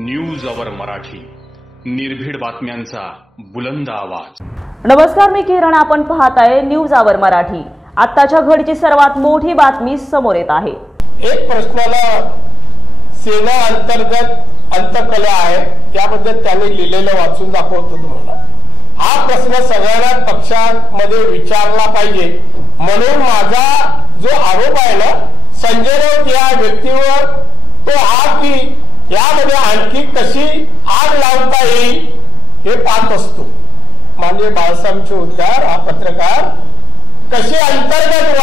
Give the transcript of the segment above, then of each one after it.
News our Marathi, निर्भीड बातम्यांचा बुलंद आवाज। नमस्कार, मी किरण, आपण पाहताय न्यूज अवर मराठी। आताच्या घडीची सर्वात मोठी बातमी समोर येत आहे। एक प्रश्नाला सेना अंतर्गत अंतकला आहे, त्याबद्दल त्यांनी लिहिलेलं वाचून दाखवतो तुम्हाला। हा प्रश्न सगळ्या पक्षांमध्ये विचारला पाहिजे, म्हणून माझा जो आरोप आहे ना संजय राऊत या व्यक्तीवर, तो हा की यामध्ये आणखी कशी आग लावता येईल हे पाहत असतो। माननीय बाळासाहेबांचे उद्गार, हा पत्रकार कशी अंतर्गत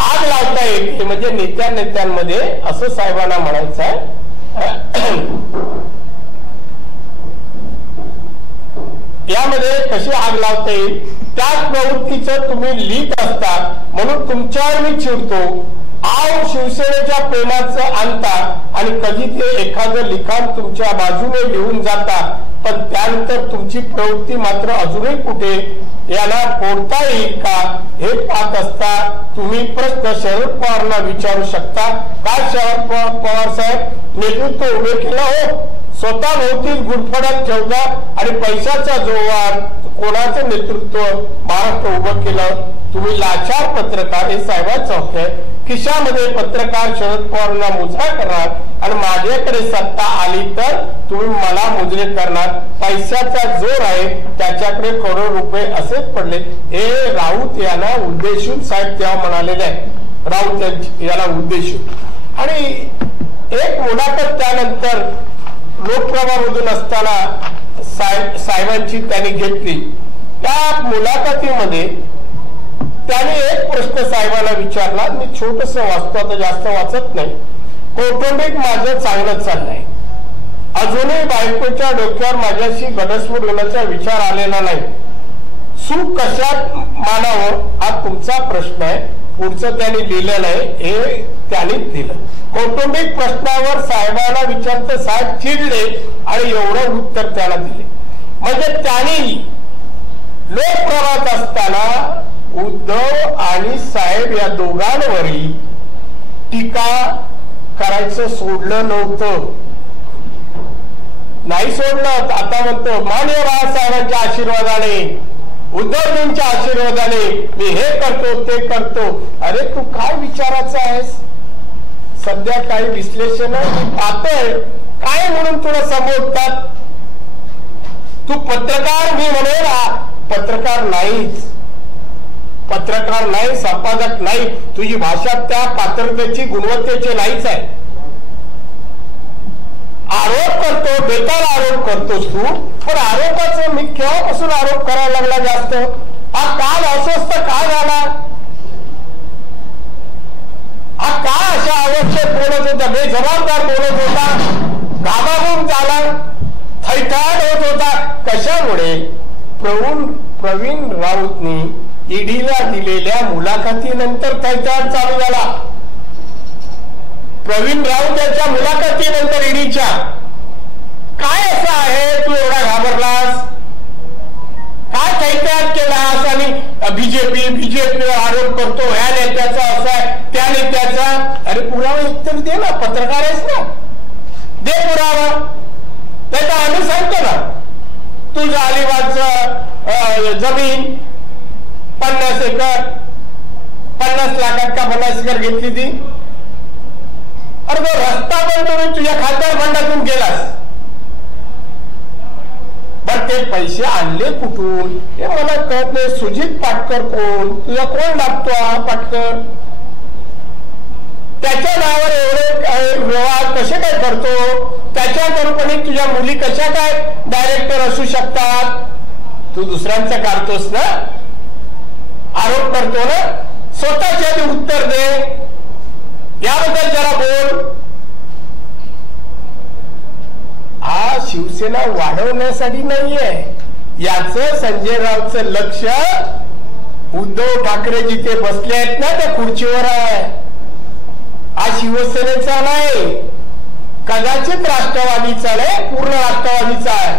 आग लावता येईल म्हणजे नेत्यांमध्ये असं साहेबांना म्हणायचं आहे। यामध्ये कशी आग लावता येईल त्याच प्रवृत्तीचं तुम्ही लिहित असता, म्हणून तुमच्यावर मी चिडतो। आव शिवसेनेच्या प्रेमाचं आणता आणि कधी ते एखादं लिखाण तुमच्या बाजूने लिहून जाता, पण त्यानंतर तुमची प्रवृत्ती मात्र अजूनही कुठे, याला फोडता येईल का हे पाहत असता तुम्ही प्रश्न शरद पवारांना विचारू शकता। काय शरद पवार साहेब नेतृत्व उभे केलं हो, स्वतः भोवतीच गुडफडत ठेवला आणि पैशाचा जोवर कोणाचं नेतृत्व महाराष्ट्र उभं केलं। तुम्ही लाचार पत्रकार, हे साहेबांचं हक्क आहे। खिशामध्ये पत्रकार शरद पवारांना मुजरा करणार आणि माझ्याकडे सत्ता आली तर तुम्ही मला मुजरे करणार। पैशाचा जोर आहे, त्याच्याकडे करोड रुपये असेच पडले। हे राऊत यांना उद्देशून साहेब तेव्हा म्हणालेले आहे, राऊत याला उद्देशून। आणि एक मुलाखत त्यानंतर लोकप्रभामधून असताना साहेबांची त्यांनी घेतली। त्या मुलाखतीमध्ये त्याने एक प्रश्न साहेबांना विचारला, मी छोटस वाचतो, आता जास्त वाचत नाही। कौटुंबिक माझं चांगलं चाललंय, अजूनही बायकोच्या डोक्यावर माझ्याशी घटस्फोट होण्याचा विचार आलेला नाही। सुख कशात मानावं हा तुमचा प्रश्न आहे। पुढचं त्यांनी लिहिलेलं आहे, हे त्यांनीच दिलं। कौटुंबिक प्रश्नावर साहेबांना विचारतं, साहेब चिडले आणि एवढं उत्तर त्याला दिले। म्हणजे त्यांनी लोकप्रवाहात असताना उद्धव आणि साहेब या दोघांवरही टीका करायचं सोडलं नव्हतं, नाही सोडलं। आता म्हणतो माननीय बाळासाहेबांच्या आशीर्वादाने, उद्धवजींच्या आशीर्वादाने मी हे करतो ते करतो। अरे तू काय विचारायचं आहेस? सध्या काही विश्लेषण पाहतोय काय म्हणून तुला संबोधतात? तू पत्रकार, मी म्हणेल पत्रकार नाहीच, पत्रकार नाही, संपादक नाही, तुझी भाषा त्या पात्रतेची गुणवत्तेची नाहीच आहे। आरोप करतो, बेताल आरोप करतोस तू, पण आरोपाचं मी केव्हापासून आरोप करायला लागला जास्त? हा काल अस्वस्थ का झाला? हा का अशा आवश्यक बोलत होता, बेजबाबदार बोलत होता, घामाघूम झाला, थैथाट होत होता? कशामुळे? प्रवीण राऊतनी ईडीला दिलेल्या मुलाखतीनंतर थैथाट चालू झाला। प्रवीण राऊत यांच्या मुलाखतीनंतर ईडीच्या काय असं आहे तू एवढा घाबरलास, काय थैथाट केलास आणि बीजेपीवर आरोप करतो, ह्या नेत्याचा असा आहे त्या नेत्याचा? अरे पुरावा एकतर दे ना, पत्रकार आहेस ना, दे पुरावा, नाही तर आम्ही सांगतो ना तुझ्या अलिबागचं जमीन 50 एकर 50 लाखात का 50 एकर घेतली ती? अरे तो रस्ता पण तुम्ही तुझ्या खासदार फंडातून केलास, पण ते पैसे आणले कुठून हे मला कळत नाही। सुजित पाटकर कोण? तुझा कोण लागतो हा पाटकर? त्याच्या नावावर एवढे व्यवहार कसे काय करतो? त्याच्या कंपनीत तुझ्या मुली कशा काय डायरेक्टर असू शकतात? तू दुसऱ्यांचा काढतोस ना, आरोप करतो ना, स्वतःच्या उत्तर दे, याबद्दल जरा बोल। हा शिवसेना वाढवण्यासाठी नाहीये, याचं संजय राऊतचं लक्ष उद्धव ठाकरे जिथे बसले आहेत ना त्या खुर्चीवर आहे। हा शिवसेनेचा नाही, कदाचित राष्ट्रवादीचा नाही, पूर्ण राष्ट्रवादीचा आहे।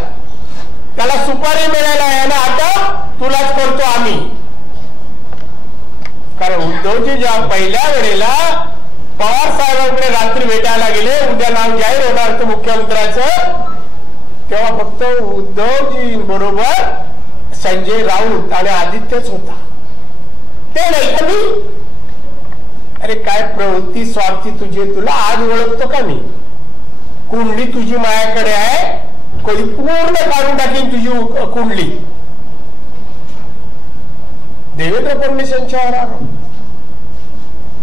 त्याला सुपारी मिळायला आहे ना, आता तुलाच करतो आम्ही। कारण उद्धवजी ज्या पहिल्या वेळेला पवार साहेबांकडे रात्री भेटायला गेले, उद्या नाव जाहीर होणार होतं मुख्यमंत्र्याचं, तेव्हा फक्त उद्धवजी बरोबर संजय राऊत आणि आदित्यच होता, ते नाही का मी. अरे काय प्रवृत्ती स्वार्थी तुझी, तुला आज ओळखतो का मी. कुंडली तुझी माझ्याकडे आहे, कधी पूर्ण काढून टाकीन तुझी कुंडली. देवेंद्र फडणवीस यांच्यावर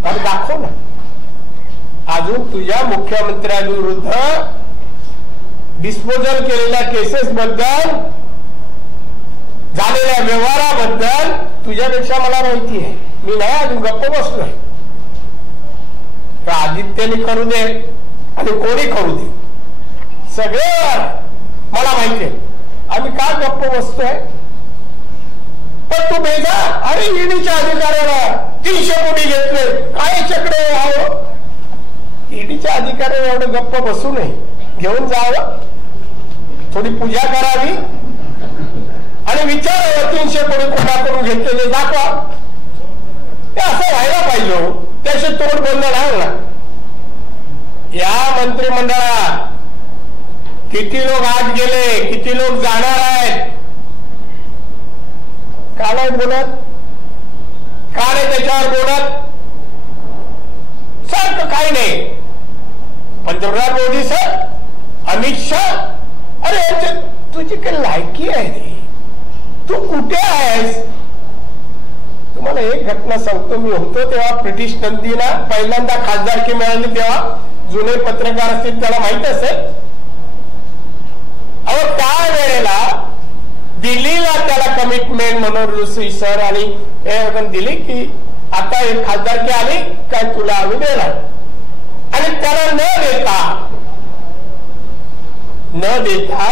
आणि दाखव ना. अजून तुझ्या मुख्यमंत्र्यांविरुद्ध डिस्पोजल केलेल्या केसेस बद्दल, झालेल्या व्यवहाराबद्दल तुझ्यापेक्षा मला माहिती आहे. मी नाही अजून गप्प बसलोय. आदित्यने करू दे आणि कोणी करू दे, सगळे मला माहिती आहे. आम्ही का गप्प बसतोय. पण तू बेजा, अरे ईडीच्या अधिकाऱ्याला 300 कोटी घेतले, काय चक्र व्हावं. ईडीच्या अधिकाऱ्याला एवढं गप्प बसू नये, घेऊन जावं, थोडी पूजा करावी आणि विचारावं 300 कोटी कोणाकडून घेतलेले दाखवा. ते असं व्हायला पाहिजे. त्याशी तोड बोलणं नाही ना. या मंत्रिमंडळात किती लोक आज गेले, किती लोक जाणार आहेत, का नाही बोलत, का नाही त्याच्यावर बोलत. सारखं काही नाही. पंतप्रधान मोदी सर, अमित शहा, अरे तुझी काही लायकी आहे रे, तू कुठे आहेस. तुम्हाला एक घटना सांगतो. मी होतो तेव्हा ब्रिटिश नंदीला पहिल्यांदा खासदारकी मिळाली, तेव्हा जुने पत्रकार असतील त्याला माहित असेल. अहो त्या वेळेला दिल्लीला त्याला कमिटमेंट म्हणून ऋषी सर आणि दिली की आता एक खासदारकी आली काय तुला आम्ही देणार. आणि त्याला न देता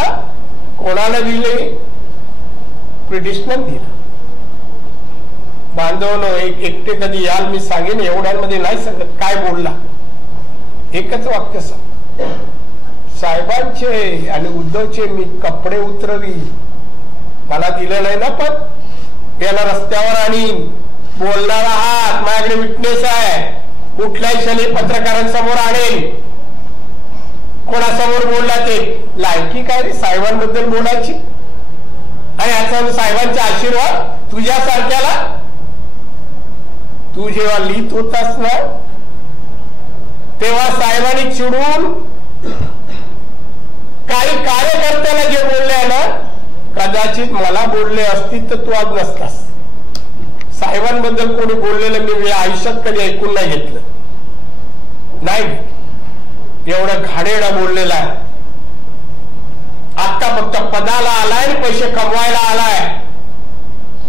कोणाला दिले, ब्रिटिशनं दिलं. बांधवनो एकटे कधी याल, मी सांगेन एवढ्यांमध्ये नाही सांगत काय बोलला. एकच वाक्य सांग, साहेबांचे आणि उद्धवचे मी कपडे उतरवी. मला दिलं नाही ना, पण याला रस्त्यावर आणीन. बोलणारा हात माझ्याकडे विटनेस आहे, कुठल्याही क्षणी पत्रकारांसमोर आणेल. कोणासमोर बोलला ते लायकी काय रे साहेबांबद्दल बोलायची. आणि याचा साहेबांचा आशीर्वाद तुझ्यासारख्याला. तू जेव्हा लिहित होतास ना, तेव्हा साहेबांनी चिडून काही कार्यकर्त्याला जे बोलले ना, कदाचित मला बोलले असतील तर तू आज नसतास. साहेबांबद्दल कोणी बोललेलं मी आयुष्यात कधी ऐकून नाही घेतलं. नाही एवढं घाणेरडा बोललेला आहे. आता फक्त पदाला आलाय आणि पैसे कमवायला आलाय.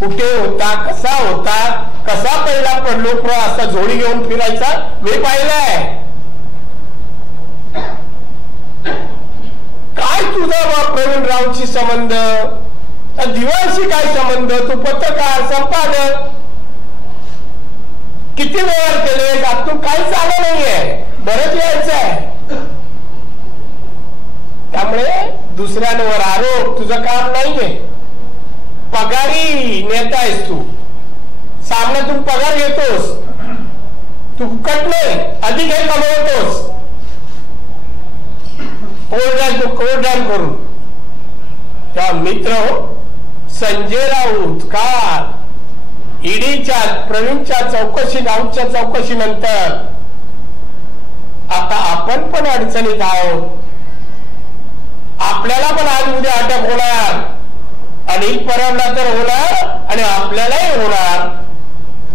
कुठे होता, कसा होता, कसा पहिला पडलो असा झोळी घेऊन फिरायचा मी पाहिलंय. काय तुझा प्रवीण राऊतशी संबंध, दिवाळशी काय संबंध. तू पत्रकार, संपादक, किती व्यवहार केले, त्यातून काहीच आलं नाहीये. बरंच यायचं आहे. त्यामुळे दुसऱ्यांवर आरोप तुझं काम नाहीये. पगारी नेता आहेस तू, सामन्यातून पगार घेतोस, तू फुकट नाही, अधिक हे कमवतोस. कोरडान करून तेव्हा मित्र हो संजय राऊत का ईडीच्या प्रवीणच्या चौकशी, राऊतच्या चौकशी नंतर आता आपण पण अडचणीत आहोत. आपल्याला पण आज उद्या अटक होणार, अनिल परबला तर होणार आणि आपल्यालाही होणार.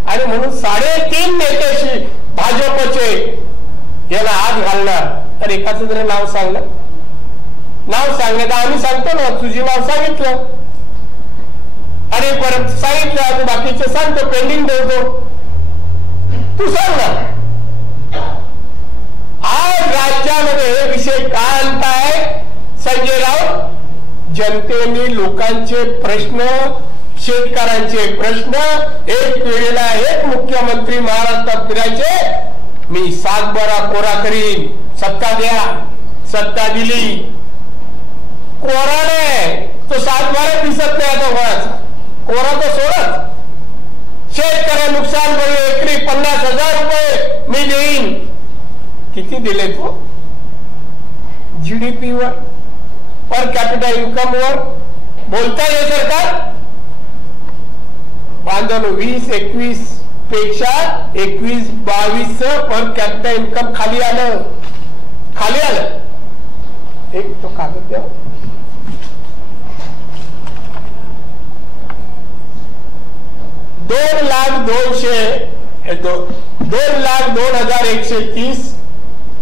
आणि म्हणून 3.5 नेत्याशी भाजपचे याला हात घालणार. तर एकाचं जरी नाव सांगलं, नाव सांगण्यात आम्ही सांगतो ना, तुझी नाव सांगितलं आणि परत सांगितलं, आम्ही बाकीचे सांगतो, पेंडिंग ठेवतो. तू सांग ना आज राज्यामध्ये हे विषय का आणताय संजय राऊत. जनतेने लोकांचे प्रश्न, शेतकऱ्यांचे प्रश्न, एक वेळेला एक मुख्यमंत्री महाराष्ट्रात फिरायचे. मी 7 बारा कोरा करीन, सत्ता द्या. सत्ता दिली, कोराने तो 7 बारा दिसत नाही. आता कोणाचा कोरा तो सोडत. शेतकऱ्या नुकसान भरले एकरी 50,000 रुपये मी देईन. किती दिले तो जीडीपी वर पर कॅपिटल इन्कम वर बोलता येईल सरकार बांधव 20-21 पेक्षा 21-22 पर कॅपिटल इन्कम खाली आलं एक तो कागद द्या 2,02,130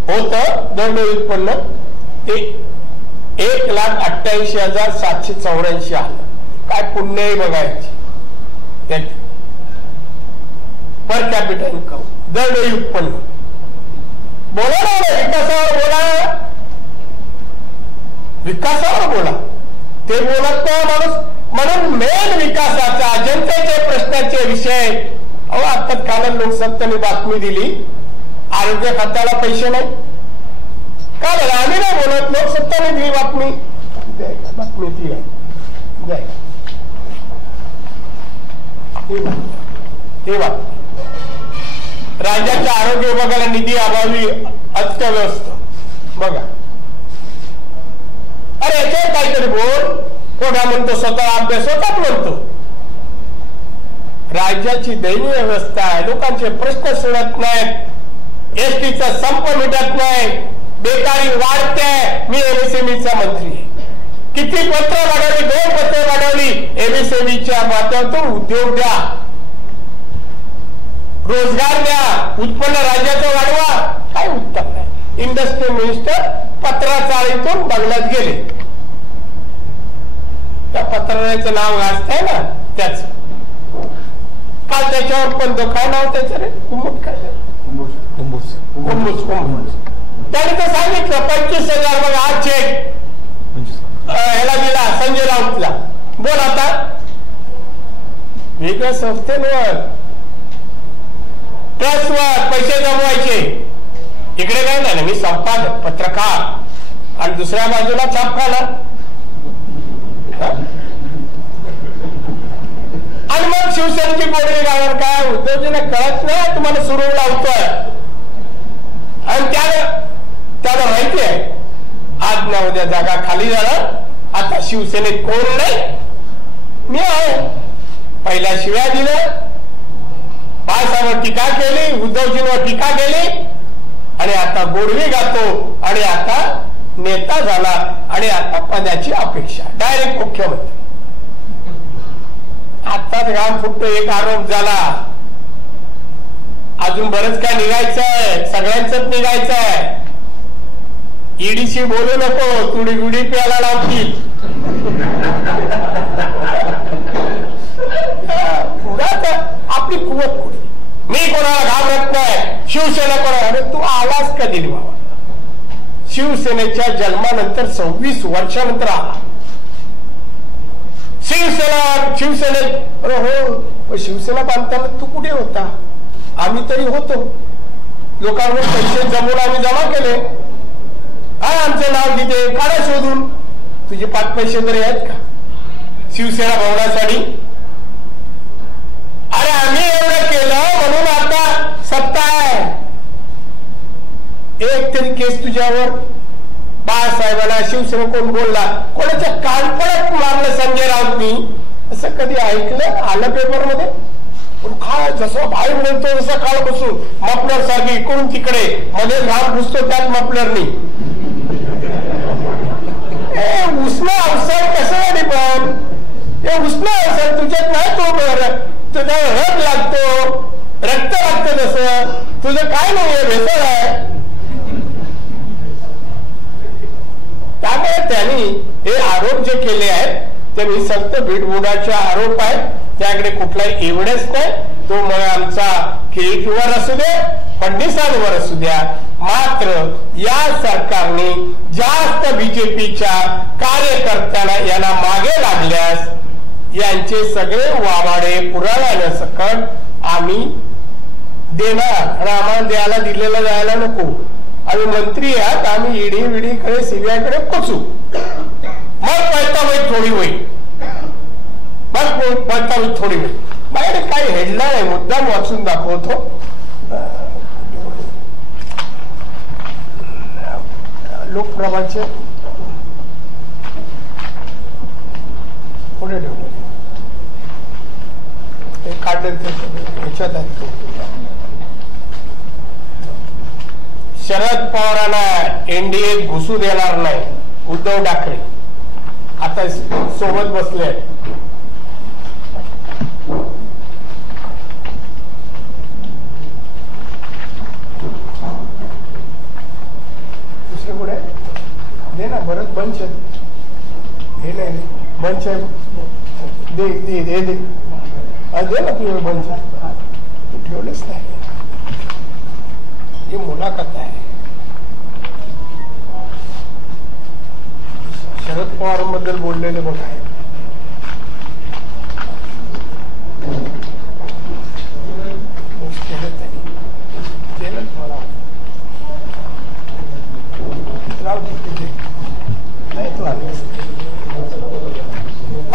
होत दंड उत्पन्न ते 1,88,784 आलं. काय पुण्यही बघायची पर कॅपिटल इन्कम दंड उत्पन्न. बोला ना विकासावर बोला ते बोलत नाही माणूस. म्हणून मेन विकासाचा जनतेचे प्रश्नाचे विषय आता काल लोकसत्ताने बातमी दिली आरोग्य खात्याला पैसे नाही. का बरं आम्ही नाही बोलत लोकसत्ताने दिली बातमी ती आहे ही बातमी. राज्याच्या आरोग्य विभागाला निधी अभावी अर्थव्यवस्था बघा. अरे याच्यावर काहीतरी बोल. कोणा म्हणतो स्वतः अभ्यास स्वतःच म्हणतो. राज्याची दयनीय अवस्था आहे. लोकांचे प्रश्न सुटत नाहीत. एसटीचा संप मिटत नाही. बेकारी वाढते. मी एमएसएमईचा मंत्री आहे. किती पत्र वाढवली 2 पत्र वाढवली एमएसएमईच्या माध्यमातून. उद्योग द्या रोजगार द्या उत्पन्न राज्याचं वाढवा. काय उत्तर नाही. इंडस्ट्री मिनिस्टर पत्राचाळीतून बंगल्यात गेले. त्या पत्राचं नाव वाचतंय ना त्याच काल त्याच्यावर पण काय नाव त्याचं रे कुंभूस त्याने तर सांगितलं 25,000 बघा आज चेक ह्याला दिला संजय राऊतला. बोल आता वेगळ्या संस्थेवर ट्रस्टवर पैसे जमवायचे. इकडे काय नाही मी संपादक पत्रकार आणि दुसऱ्या बाजूला छापखाना. आणि मग शिवसेनेची बोलणी गावावर काय उद्धवजींना कळत नाही तुम्हाला सुरू लावतोय. आणि त्याला माहिती आहे आज ना उद्या जागा खाली जाणार. आता शिवसेनेत कोण नाही मी आहे. पहिल्या शिव्या दिल्या बाळासाहेबांवर टीका केली उद्धवजींवर टीका केली आणि आता गोडवी गातो आणि आता नेता झाला आणि आता पदाची अपेक्षा डायरेक्ट मुख्यमंत्री. आताच घाम फुटतो. एक आरोप झाला अजून बरंच काय निघायचंय. सगळ्यांचंच निघायचंय. ईडीशी बोलू नको तुडी गुडी प्यायला लावतील. आपली कुवत कुठे. मी कोणाला घाबरत नाही. शिवसेना कोणा अरे तू आलास कधी बाबा. शिवसेनेच्या जन्मानंतर 26 वर्षानंतर आला शिवसेने. अरे हो शिवसेना बांधताना तू कुठे होता. आम्ही तरी होतो. लोकांवर पैसे जमून आम्ही जमा केले. काय आमचं नाव तिथे काढा शोधून. तुझे 5 पैसे तरी आहेत का शिवसेना भवनासाठी. अरे आम्ही एवढं केलं म्हणून आता सत्ता आहे. एक तरी केस तुझ्यावर बाळासाहेबांना शिवसेना कोण बोलला कोणाच्या कानपणात मारलं संजय राऊतनी असं कधी ऐकलं आलं पेपर मध्ये. काय जसं बाहेर म्हणतो जसं काळ बसून मफलर सारखी इकडून तिकडे मध्ये घाम घुसतो त्यात मफलरनी. उष्ण अवसर कसं आहे पण हे उष्ण अवसर तुझ्यात नाही. तो तुझा रग लागतो रक्त लागतं तसं तुझं काय नाहीये भेसळ आहे. त्यामुळे त्यांनी हे आरोप जे केले आहेत ते निसक्त भीडबुडाचे आरोप आहेत. त्याकडे कुठलाही एव्हिडन्स नाही. तो मग आमचा केजरीवाल असू दे फडणवीसांवर असू द्या. मात्र या सरकारने जास्त बीजेपीच्या कार्यकर्त्यांना यांना मागे लागल्यास यांचे सगळे वावाडे पुराव्यासकट आम्ही देणार. आणि आम्हाला द्यायला दिलेलं जायला नको. आम्ही मंत्री आहात. आम्ही ईडी विडीकडे सीबीआयकडे पोचू. मग पळता होईल थोडी होईल. माझ्याकडे काही हेडलाईन आहे मुद्दाम वाचून दाखवतो. लोकप्रभाचे पुढे ठेवले ते काढले ह्याच्यात आहेत. शरद पवारांना एनडीएत घुसू देणार नाही उद्धव ठाकरे आता सोबत बसले आहेत. दुसरे कुठे दे ना बरंच बंच आहे हे नाही बंच आहे दे दे दे दे दे ना तुझे बंच तू ठेवलेच नाही. ही मुलाखत आहे. शरद पवारांबद्दल बोललेले बघा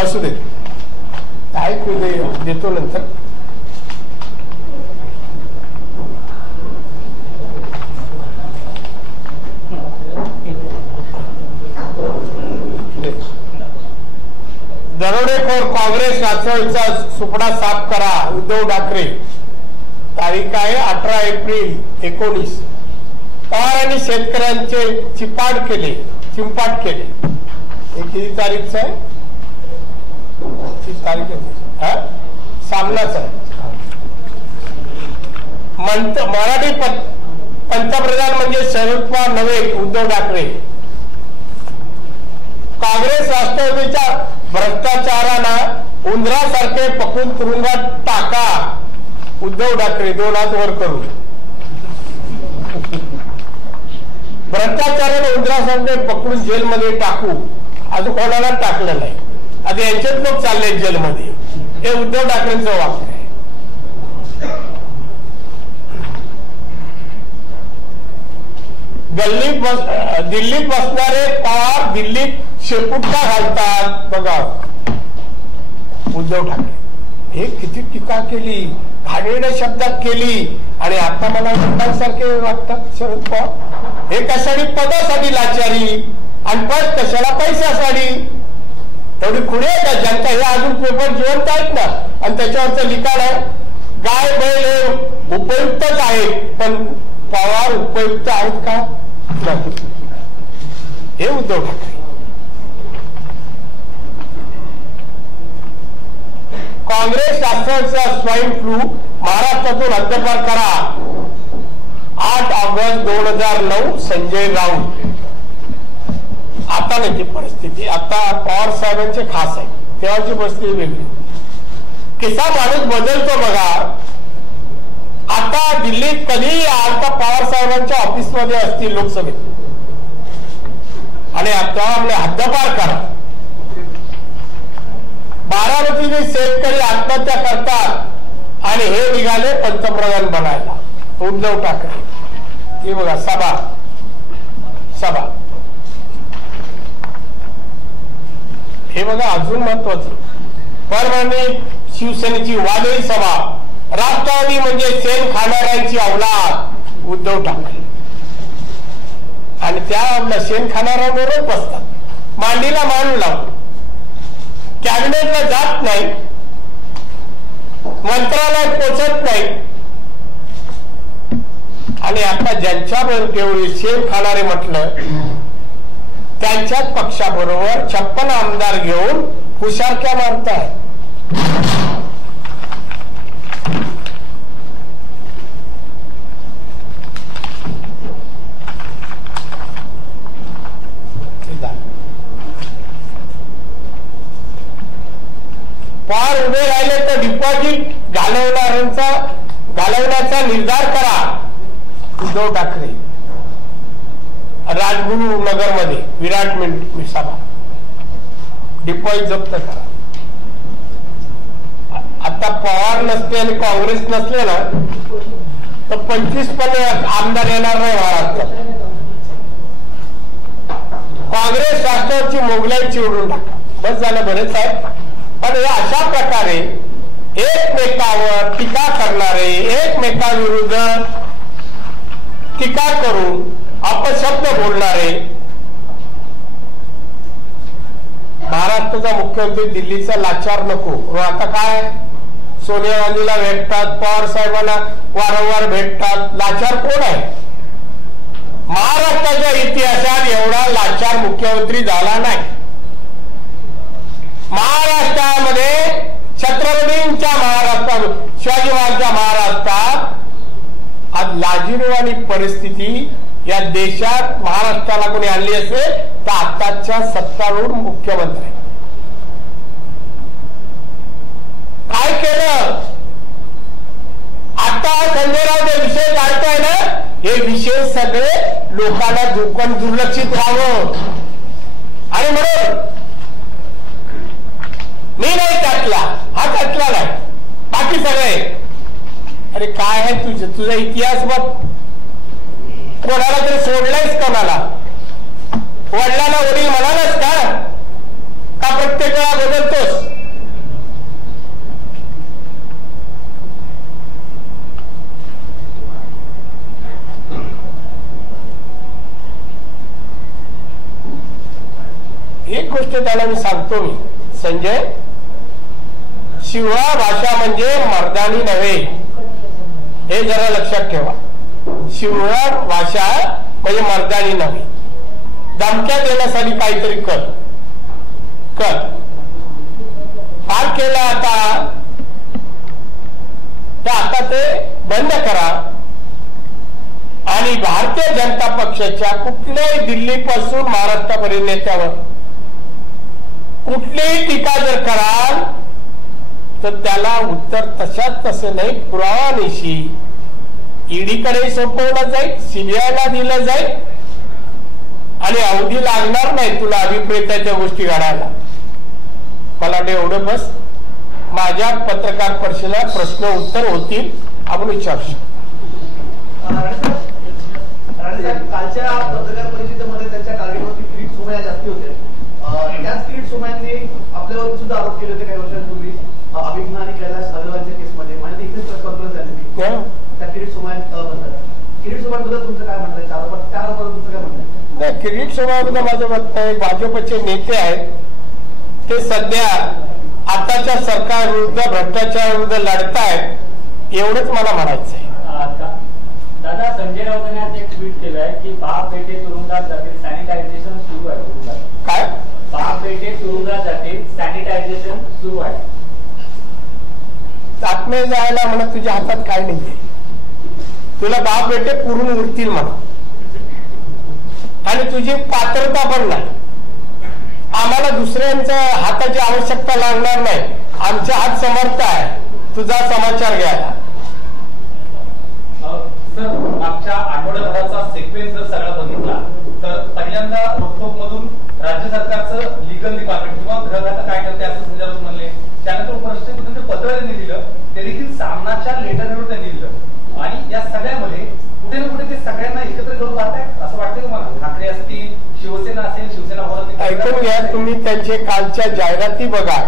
असू दे ऐकू दे देतो नंतर. दरोडेखोर काँग्रेस राष्ट्रवादीचा सुपडा साफ करा उद्धव ठाकरे. तारीख आहे 18 एप्रिल 19. पवारांनी शेतकऱ्यांचे चिंपाट केले. हे किती तारीखचं आहे? तारीख सामनाच आहे. मराठी पंतप्रधान म्हणजे शरद पवार नव्हे उद्धव ठाकरे. काँग्रेस राष्ट्रवादीच्या भ्रष्टाचाराला उंदरासारखे पकडून तुरुंगात टाका उद्धव ठाकरे 2 हात वर करून. भ्रष्टाचाराला उंदरासारखे पकडून जेलमध्ये टाकू अजून कोणाला टाकलं नाही. आता यांचेच लोक चालले जेलमध्ये. हे उद्धव ठाकरेंचं वाक्य आहे. दिल्लीत बसणारे पवार दिल्लीत शेपूटका घालतात बघा उद्धव ठाकरे. हे किती टीका केली घाणेरड्या शब्दात केली आणि आता मला सारखे वाटतात शरद पवार. हे कशासाठी पदासाठी लाचारी आणि पद कशाला पैशासाठी. तेवढी खुणी आहे का जनता. हे अजून पेपर जिवंत आहेत ना आणि त्याच्यावरचं लिखाण आहे. गाय बैल हे उपयुक्तच आहेत पण पवार उपयुक्त आहेत का. हे उद्धव ठाकरे. काँग्रेस राष्ट्रवादीचा स्वाईन फ्लू महाराष्ट्रातून हद्दपार करा. 8 ऑगस्ट 2009 संजय राऊत. आता नाही ती परिस्थिती. आता पवार साहेबांचे खास आहे. तेव्हाची परिस्थिती वेगळी. किसा माणूस बदलतो बघा. आता दिल्लीत कधीही आता पवार साहेबांच्या ऑफिसमध्ये असतील लोकसभेत आणि आता आपले हद्दपार करा. बारामतीचे शेतकरी आत्महत्या करतात आणि हे निघाले पंतप्रधान बनायला उद्धव ठाकरे. हे बघा सभा हे बघा अजून महत्वाचं. परभणी शिवसेनेची वादळी सभा. राष्ट्रवादी म्हणजे शेण खाणाऱ्यांची अवलाद उद्धव ठाकरे आणि त्या शेण खाणाऱ्यांबरोबर बसतात. मांडीला मान लावतो. कॅबिनेटला जात नाही. मंत्रालयात पोचत नाही आणि आता ज्यांच्याबरोबर तेवढे शेण खाणारे म्हटलं त्यांच्याच पक्षाबरोबर 56 आमदार घेऊन हुशारक्या मारताय. पवार उभे राहिले तर डिपॉझिट घालवण्याचा निर्धार करा उद्धव ठाकरे. राजगुरू नगर मध्ये विराट सभा. डिपॉझिट जप्त करा. आता पवार नसते आणि काँग्रेस नसले ना तर 25 आमदार येणार नाही महाराष्ट्रात. काँग्रेस राष्ट्रवादीची मोगलाई चिवडून टाका. बस झालं. बरेच आहे पण अशा प्रकारे एकमेकावर टीका करणारे एकमेकांविरुद्ध टीका करून अपशब्द बोलणारे महाराष्ट्राचा मुख्यमंत्री दिल्लीचा लाचार नको. आता काय सोनिया गांधीला भेटतात, पवार साहेबांना वारंवार भेटतात. लाचार कोण आहे? महाराष्ट्राच्या इतिहासात एवढा लाचार मुख्यमंत्री झाला नाही. महाराष्ट्रामध्ये छत्रपतींच्या महाराष्ट्रात, शिवाजी महाराजांच्या महाराष्ट्रात आज लाजिरवाणी परिस्थिती या देशात महाराष्ट्राला कोणी आणली असेल तर आताच्या सत्तारूढ मुख्यमंत्री. काय केलं? आता संजय राऊत विषय काढताय ना, हे विषय सगळे लोकांना दुकान दुर्लक्षित व्हावं आणि म्हणून मी नाही टाकला, हा टाकला नाही, बाकी सगळे. अरे काय आहे तुझा इतिहास बघ. कोणाला तरी सोडलायस कोणाला? वडिलांना वडील म्हणालास का प्रत्येक वेळा बदलतोस? एक गोष्ट त्याला मी सांगतो, मी संजय, शिवळा भाषा म्हणजे मर्दानी नव्हे, हे जरा लक्षात ठेवा. शिवळा भाषा म्हणजे मर्दानी नव्हे. धमक्या देण्यासाठी काहीतरी कर. फार केलं आता ते बंद करा. आणि भारतीय जनता पक्षाच्या कुठल्याही दिल्लीपासून महाराष्ट्रापर्यंत नेत्यावर कुठलीही टीका जर कराल तर त्याला उत्तर तशाच तसं नाही, पुरावानिशी ईडीकडे सोपवलं जाईल, सीबीआयला दिलं जाईल आणि अवधी लागणार नाही तुला अभिप्रेताच्या गोष्टी घडायला. मला एवढं बस. माझ्या पत्रकार परिषदेला प्रश्न उत्तर होतील, आपण विचारू शकतो. कालच्या पत्रकार परिषदेमध्ये त्यांच्या टार्गेटवरती किरीट सोमय्या जास्ती होते. त्याच किरीट सोमय्यांनी आपल्यावरती सुद्धा आरोप केले होते काही वर्षांपूर्वी अभिज्ञा आणि कैलास अग्रवालच्या केसमध्ये. माझ्या इथेच प्रेस कॉन्फरन्स झाली त्या किरीट सोमय्यांबद्दल. किरीट सोमय्यांबद्दल तुमचं काय म्हणणं आहे? त्या आरोपाबद्दल तुमचं काय म्हणणं आहे? नाही, किरीट सोमय्याबद्दल माझं मत आहे, भाजपचे नेते आहेत ते सध्या आताच्या सरकार विरुद्ध, भ्रष्टाचार विरुद्ध लढतायत, एवढंच मला म्हणायचं आहे. दादा, संजय राऊतांनी आज एक ट्विट केलं आहे की बाप बेटे तुरुंगात जातील, सॅनिटायझेशन सुरू आहे तुरुंगात. काय? बाप बेटे तुरुंगात जातील, सॅनिटायझेशन सुरू आहे. चाकणे जायला म्हणत तुझ्या हातात काय नाहीये, तुला बाप बेटे पुरून उरतील म्हणा, आणि तुझी पात्रता पण नाही. आम्हाला दुसऱ्यांच्या हाताची आवश्यकता लागणार नाही, आमचे हात समर्थ आहे तुझा समाचार घ्यायला. सर, मागच्या आठवड्याभराचा सिक्वेन्स जर सगळा बघितला तर पहिल्यांदा रोखोक मधून राज्य सरकारचं लीगल डिपार्टमेंट किंवा गृह खातं काय करते असं संजय राऊत म्हणले. त्यानंतर उपराष्ट्रपतींचं पत्र त्यांनी दिलं, ते देखील सामनाच्या लेटरवर त्यांनी दिलं. आणि या सगळ्यामध्ये कुठे ना कुठे ते सगळ्यांना एकत्र करून पाहतायत असं वाटतं तुम्हाला? ठाकरे असतील, शिवसेना असेल, शिवसेना भवन. ऐकून घ्या तुम्ही, त्यांचे कालच्या जाहिराती बघा.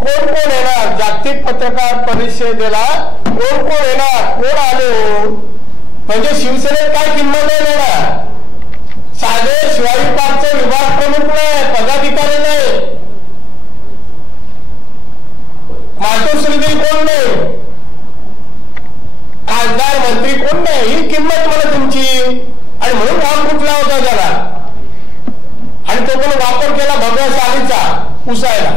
कोण कोण येणार जागतिक पत्रकार परिषदेला? कोण कोण येणार? कोण आलो? म्हणजे शिवसेनेत काय किंमत नाही देणार? साधे शिवाजी पार्कचे विभाग प्रमुख नाही, पदाधिकारी नाही, मातोश्री कोण नाही, खासदार मंत्री कोण नाही, ही किंमत मला तुमची. आणि म्हणून राम कुठला होता त्याला, आणि तो पण वापर केला भगव्या सालीचा पुसायला.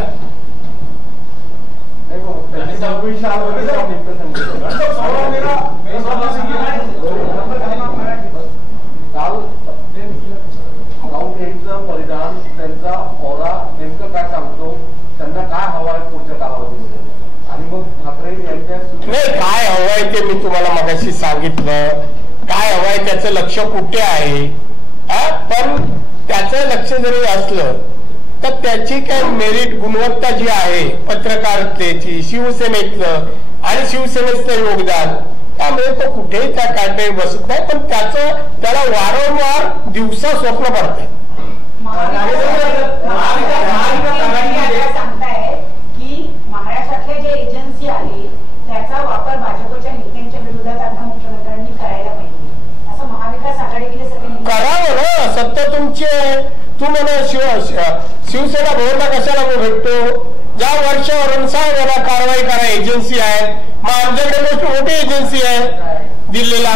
परिणाम त्यांचा ओरा नेमकं काय सांगतो, त्यांना काय हवं आहे पुढच्या कालावधीमध्ये, आणि मग ठाकरे यांच्या नाही काय हवंय ते मी तुम्हाला मगाशी सांगितलं. काय हवंय त्याचं लक्ष कुठे आहे, पण त्याचं लक्ष जरी असलं तर त्याची काय मेरिट, गुणवत्ता जी आहे पत्रकारितेची, शिवसेनेतलं आणि शिवसेनेचं योगदान, त्यामुळे तो कुठेही त्या काटे बसत नाही. पण त्याला वारंवार दिवसा स्वप्न पडतंय. सांगताय की महाराष्ट्रातले जे एजन्सी आहे त्याचा वापर भाजपच्या नेत्यांच्या विरोधात आता मुख्यमंत्र्यांनी करायला पाहिजे असं महाविकास आघाडीतले सगळे करावं ना, सत्ता तुमची आहे. तू म्हणा शिवसेना करा, कारवाई करा, एजन्सी आहे. मग आमच्याकडे मोठी एजन्सी आहे दिल्लीला.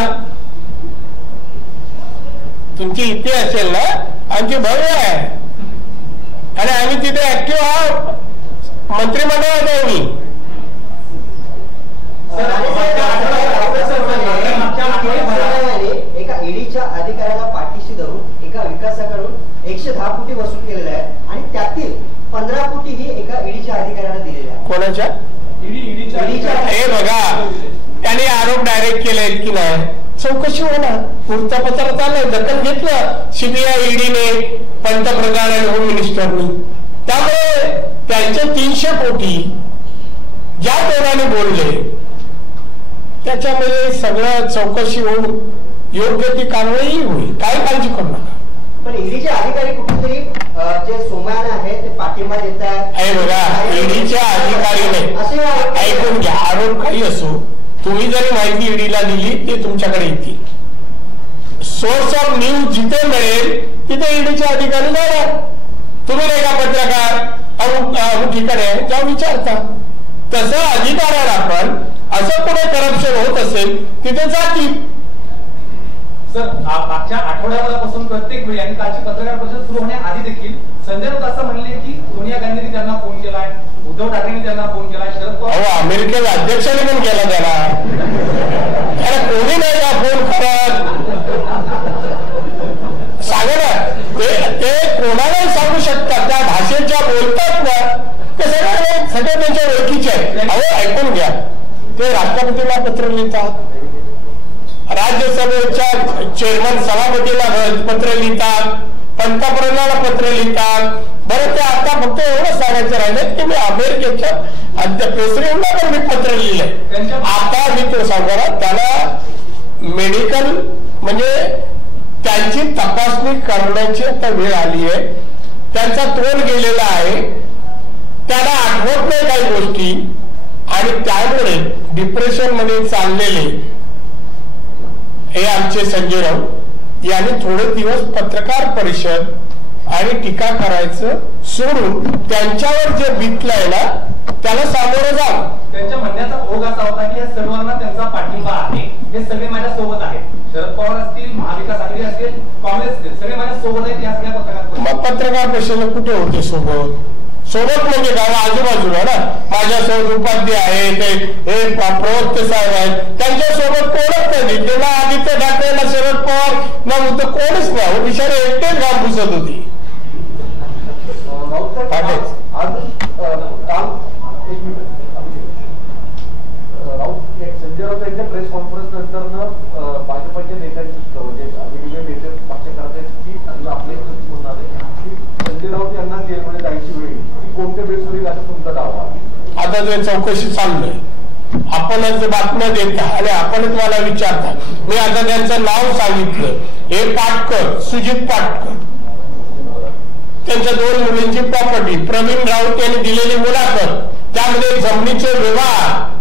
तुमची इथे असेल ना, आमची भव्य आहे आणि आम्ही तिथे ऍक्टिव्ह आहोत. मंत्रिमंडळात आहे मी. एका ईडीच्या अधिकाऱ्याला पाठीशी धरून एका विकासाकडून 110 कोटी वसूल केलेला आहे आणि त्यातील 15 कोटी ही एका ईडीच्या अधिकाऱ्याला दिलेल्या आहे. कोणाच्या? हे बघा, त्याने आरोप डायरेक्ट केले की नाही, चौकशी होणार. वृत्तपत्र चाललंय, दखल घेतलं सीबीआय ईडीने, पंतप्रधान आणि होम मिनिस्टरनी. त्यामुळे त्यांचे 300 कोटी ज्या तोराने बोलले त्याच्यामध्ये सगळं चौकशी होऊन योग्य ती कारवाई होईल. काय काळजी करू नका. पण ईडीचे अधिकारी कुठेतरी जे सोमयान आहे ते पाठिंबा देत आहेत. हे बघा, ईडीच्या अधिकारीने ऐकून घ्या, आरोप काही असो, तुम्ही जरी माहिती ईडीला दिली ते तुमच्याकडे येतील. सोर्स ऑफ न्यूज जिथे मिळेल तिथे ईडीचे अधिकारी जाणार. तुम्ही नाही का पत्रकार अमुक ठिकाणी जाऊन विचारता. तसं अधिकाऱ्याला आपण असं पुढे करप्शन होत असेल तिथे जातील. सर, मागच्या आठवड्याभरापासून प्रत्येक वेळी आणि कालची पत्रकार परिषद सुरू होण्याआधी देखील संजय राऊत असं म्हणले की सोनिया गांधींनी त्यांना फोन केलाय, उद्धव ठाकरेंनी त्यांना फोन केलाय, शरद पवार अमेरिकेच्या अध्यक्षाने पण केला त्याला कोणी नाही का फोन करत. सांगा ना, ते कोणालाही सांगू शकतात. त्या भाषेच्या बोलतात ना, ते सगळे त्यांच्या ओळखीचे आहेत. अहो ऐकून घ्या, ते राष्ट्रपतीला पत्र लिहितात, राज्यसभेच्या चेअरमन सभापतीला पत्र लिहितात, पंतप्रधानाला पत्र लिहितात. बरं, ते आता फक्त एवढं सांगायचं राहिलं की मी अमेरिकेच्या प्रेसिडेंटला पण मी पत्र लिहिलंय. आता मी तो सांगणार, त्याला मेडिकल म्हणजे त्यांची तपासणी करण्याची आता वेळ आली आहे. त्यांचा तोल गेलेला आहे, त्याला आठवत नाही काही गोष्टी आणि त्यामुळे डिप्रेशन मध्ये चाललेले हे आमचे संजय राऊत यांनी थोडे दिवस पत्रकार परिषद आणि टीका करायचं सोडून त्यांच्यावर जे बितलंय ना त्याला सामोरं जा. त्यांच्या म्हणण्याचा ओघ असा होता की या सर्वांना त्यांचा पाठिंबा आहे, हे सगळे माझ्या सोबत आहेत. शरद पवार असतील, महाविकास आघाडी असेल, काँग्रेस असतील, सगळे माझ्या सोबत आहेत. या सगळ्या पत्रकार परिषदेला कुठे होते सोबत? सोबत म्हणजे गाव आजूबाजूला ना, माझ्यासोबत उपाध्याय आहेत, हे प्रवक्ते साहेब आहेत, त्यांच्यासोबत कोणच नाही. तेव्हा आदित्य ठाकरेला शरद पवार ना उद्धव कोणच नाही. बिचारे एकटेच गाव घुसत होती. संजय राऊत यांच्या प्रेस कॉन्फरन्स नंतर भाजपच्या नेत्यांची वेगवेगळे नेते पक्ष करत आहेत की आपले म्हणणार आहे की संजय राऊत यांना जेलमध्ये जायची वेळी कोणत्या बेसवर येईल असा तुमचा दावा? आता ते चौकशी चालू आहे. आपणच बातम्या देता आणि आपणच मला विचारता. मी आता त्यांचं नाव सांगितलं, हे पाटकर, सुजित पाटकर, त्यांच्या 2 मुलींची प्रॉपर्टी, प्रवीण राऊत यांनी दिलेली मुलाखत, त्यामध्ये जमिनीचे व्यवहार,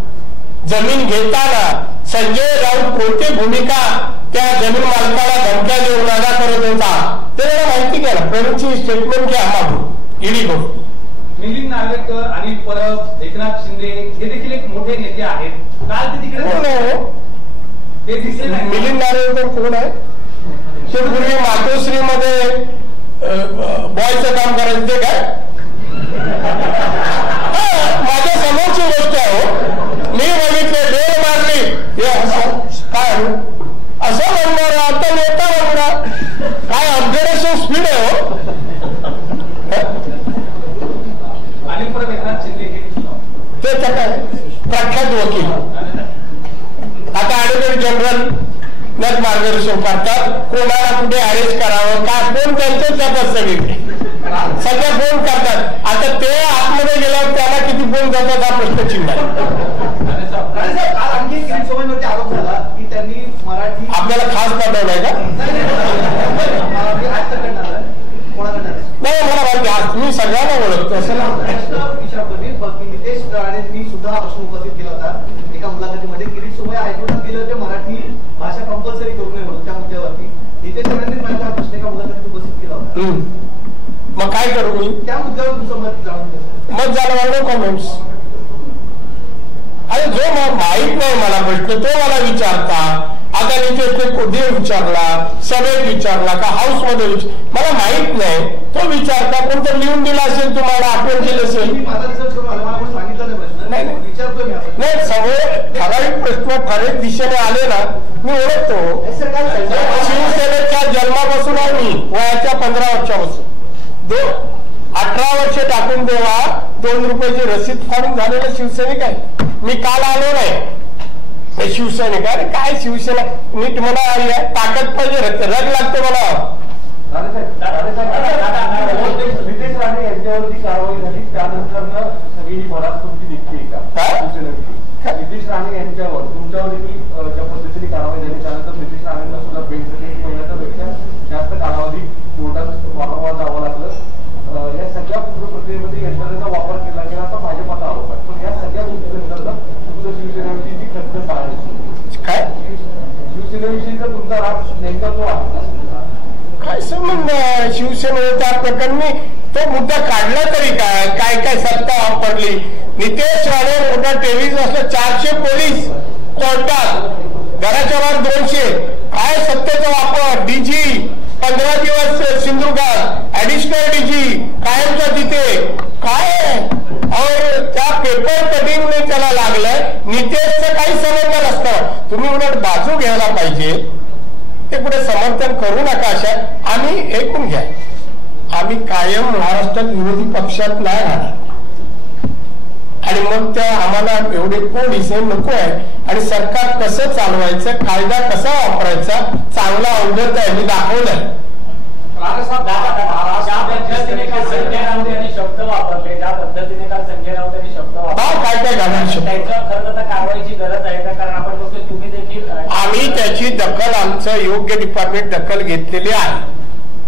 जमीन घेताना संजय राऊत कोणती भूमिका त्या जमीन मालकाला धमक्या देऊन अदा करत होता ते मला माहिती घ्या. प्रवीणची स्टेटमेंट घ्या मागून ईडी कडून. मिलिंद नार्वेकर, अनिल परब, एकनाथ शिंदे हे देखील एक मोठे नेते आहेत. काल ते तिकडे ते दिसले नाही. मिलिंद नार्वेकर कोण आहे? ते पूर्वी मातोश्री मध्ये बॉयचं काम करायचं ते काय? माझ्या समोरची गोष्ट आहे. हो, मी बघितले, डोळ मारली, हे काय असं म्हणणार, आता नेता म्हणणार, काय अपग्रेडेशन स्पीड आहे. हो, अनिल परब, एकनाथ शिंदे ते काय प्रख्यात वकील, आता ऍडव्होकेट जनरल मार्गदर्शन करतात, कोणाला कुठे अरेस्ट करावं का, कोण त्यांचे तपास सगळे फोन करतात. आता ते आतमध्ये गेल्यावर त्याला किती फोन करतात हा प्रश्नचिन्ह आहे. आणखी आरोप झाला की त्यांनी मराठी आपल्याला खास पाठवलाय का? नाही, मला माहिती आहे, मी सगळ्यांना ओळखतो. असं ना विचारतो मी की नितेश राणेंनी सुद्धा प्रश्न उपस्थित केला होता एका मुलाखतीमध्ये. किरीट सोमय्या हायकोर्टात दिलं होते मराठी भाषा कंपल्सरी करू नये म्हणून त्या मुद्द्यावरती. नितेश राणेंनी माझ्या प्रश्न एका मुलाखतीत उपस्थित केला होता. मग काय करू मी त्या मुद्द्यावर तुमचं मत जाणून घ्यायचं. मत झालं, नो कॉमेंट्स. आणि जो माहित नाही मला प्रश्न तो मला विचारता. आता नितेशने कुठे विचारला, सभेत विचारला का हाऊस मध्ये मला माहित नाही, तो विचारता. कोण तर लिहून दिला असेल, तुम्हाला आठवण केलं असेल. नाही सगळे ठराविक प्रश्न ठराविक दिशेने आले ना मी ओळखतो. शिवसेनेच्या जन्मापासून आहे मी, वयाच्या 15 वर्षापासून 18 वर्ष टाकून देवा 2 रुपयाची रसीद फाडून झालेलं शिवसैनिक आहे. मी काल आलो नाही शिवसैनिक. अरे काय शिवसेना नीट मला ताकद पाहिजे, रग लागते मला. नितेश राणे यांच्यावरती कारवाई झाली त्यानंतर सगळी भरात तुमची निघते का? नितेश राणे यांच्यावर तुमच्यावरती ज्या पद्धतीने कारवाई झाली त्यानंतर नितेश राणेंना सुद्धा बेंचने 1 महिन्याच्या पेक्षा जास्त कालावधी कोर्टात वारंवार जावं लागलं. या सगळ्या प्रक्रियेमध्ये यंत्रणेचा वापर केला गेला असा भाजपाचा आरोप आहे. पण या सगळ्या गोष्टीनंतर तुमचं शिवसेनेविषयी जी खतखत आहे काय, शिवसेनेविषयीचा तुमचा राग नेमका तो आहे काय संबंध शिवसेनेच्या प्रकरणी? तो मुद्दा काढला तरी काय काय काय सत्ता वापरली. नितेश राणे मोठा टेरिस असलं 400 पोलीस कोर्टात, घराच्या वर 200. काय सत्तेचा वापर? डीजी 15 दिवस सिंधुदुर्गात, ऍडिशनल डीजी कायमचा तिथे काय. और त्या पेपर कटिंगने त्याला लागलंय. नितेशचं काही समजलं नसतं. तुम्ही उलट बाजू घ्यायला पाहिजे, ते पुढे समर्थन करू नका. अशा आम्ही ऐकून घ्या, आम्ही कायम महाराष्ट्रात विरोधी पक्षात नाही राहणार. आणि मग त्या आम्हाला एवढे पोलीस नको आहे. आणि सरकार कसं चालवायचं, कायदा कसा वापरायचा, चांगला अवगत आहे, मी दाखवलंय. संजय राऊत यांनी शब्द वापरले, ज्या पद्धतीने काल संजय राऊत यांनी शब्द वापरले, काय काय घालणार शब्द? खरं तर कारवाईची गरज आहे का? कारण आपण बघतो तुम्ही देखील आम्ही त्याची दखल, आमचं योग्य डिपार्टमेंट दखल घेतलेली आहे.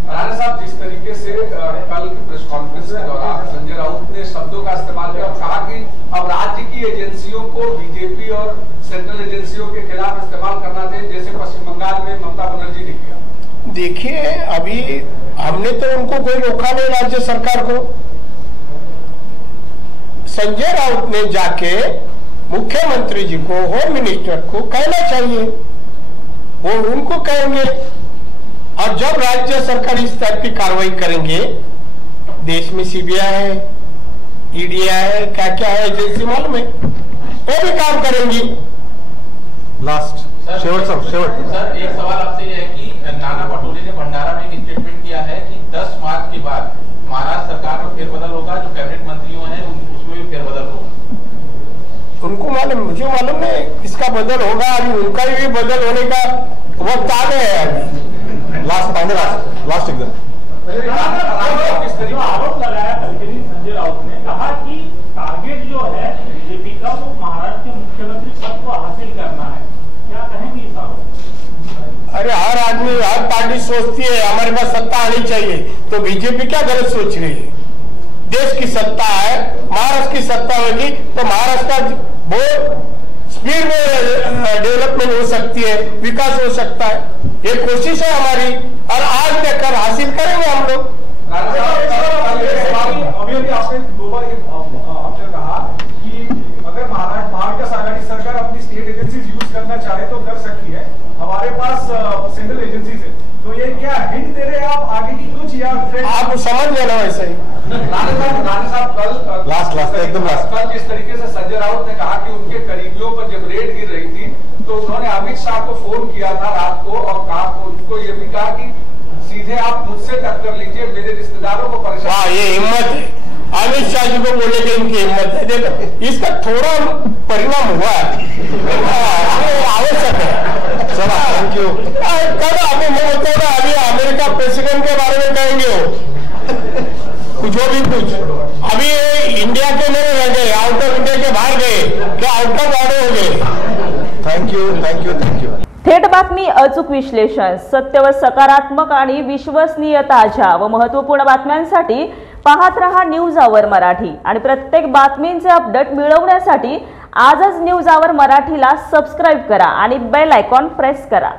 राणा साहब, जिस तरीके से कल प्रेस कॉन्फ्रेंस के दौरान संजय राउत ने शब्दों का इस्तेमाल किया और कहा कि अब राज्य की एजेंसियों को बीजेपी और सेंट्रल एजेंसियों के खिलाफ इस्तेमाल करना चाहिए, जैसे पश्चिम बंगाल में ममता बनर्जी ने किया. देखिए, अभी हमने तो उनको कोई रोका नहीं, राज्य सरकार को. संजय राउत ने जाके मुख्यमंत्री जी को, होम मिनिस्टर को कहना चाहिए, वो उनको कहेंगे. और जब राज्य सरकार इस टाइप की कार्रवाई करेंगे, देश में सीबीआई है, ईडी है, क्या क्या है एजेंसी मालूम है, वो भी काम करेंगी. लास्ट शेवट सर, एक सवाल आपसे ये है कि नाना पटोले ने भंडारा में एक स्टेटमेंट किया है कि 10 मार्च के बाद महाराष्ट्र सरकार में फेरबदल होगा, जो कैबिनेट मंत्रियों हैं उसमें भी फेरबदल होगा. उनको मालूम, मुझे मालूम है किसका बदल होगा. अभी उनका भी बदल होने का वक्त आ गया है. अभी लास्ट एकदम आरोप लगाया कलकरी संजय राउत ने, कहा कि टारगेट जो है बीजेपी का वो महाराष्ट्र के मुख्यमंत्री पद को हासिल करना है. क्या कहेंगे इस आरोप? अरे हर आदमी, हर पार्टी सोचती है हमारे पास सत्ता आनी चाहिए, तो बीजेपी क्या गलत सोच रही है? देश की सत्ता है, महाराष्ट्र की सत्ता होगी तो महाराष्ट्र का बहुत स्पीड में डेवलपमेंट हो सकती है, विकास हो सकता है. ये कोशिश है हमारी और आज देकर हासिल करेंगे हम लोग. अभी आपने 2 बार आपने कहा कि अगर महाविकास आघाड़ी सरकार अपनी स्टेट एजेंसीज यूज करना चाहे तो कर सकती है, हमारे पास सेंट्रल एजेंसीज है, तो ये क्या हिंट दे रहे हैं आप आगे की कुछ, या आप समझ लेना वैसे ही. राणा साहब कल लास्ट कल जिस तरीके से संजय राउत ने कहा कि उनके करीबियों पर जब रेड गिर रही थी तो उन्होंने अमित शाह को फोन किया था रात को और कहा, उनको ये भी कहा कि सीधे आप मुझसे टक्कर लीजिए, मेरे रिश्तेदारों को परेशान. हाँ, ये हिम्मत है. अमित शाह जी को बोले कि इनकी हिम्मत है. देखो, इसका थोड़ा परिणाम हुआ है, आवश्यक है. चलो, थैंक यू. कब अभी मैं बोलता हूँ अभी अमेरिका प्रेसिडेंट के बारे में कहेंगे हो, जो भी कुछ. अभी इंडिया के नहीं रह गए, आउट ऑफ इंडिया के बाहर गए, क्या आउट ऑफ ऑर्डर हो गए. Thank you. थेट बातमी, अचूक विश्लेषण, सत्य व सकारात्मक आणि विश्वसनीय ताज्या व महत्त्वपूर्ण बातम्यांसाठी पाहत रहा न्यूज आवर मराठी. आणि प्रत्येक बातमींचे अपडेट मिळवण्यासाठी आजच न्यूज आवर मराठीला सबस्क्राईब करा आणि बेल आयकॉन प्रेस करा.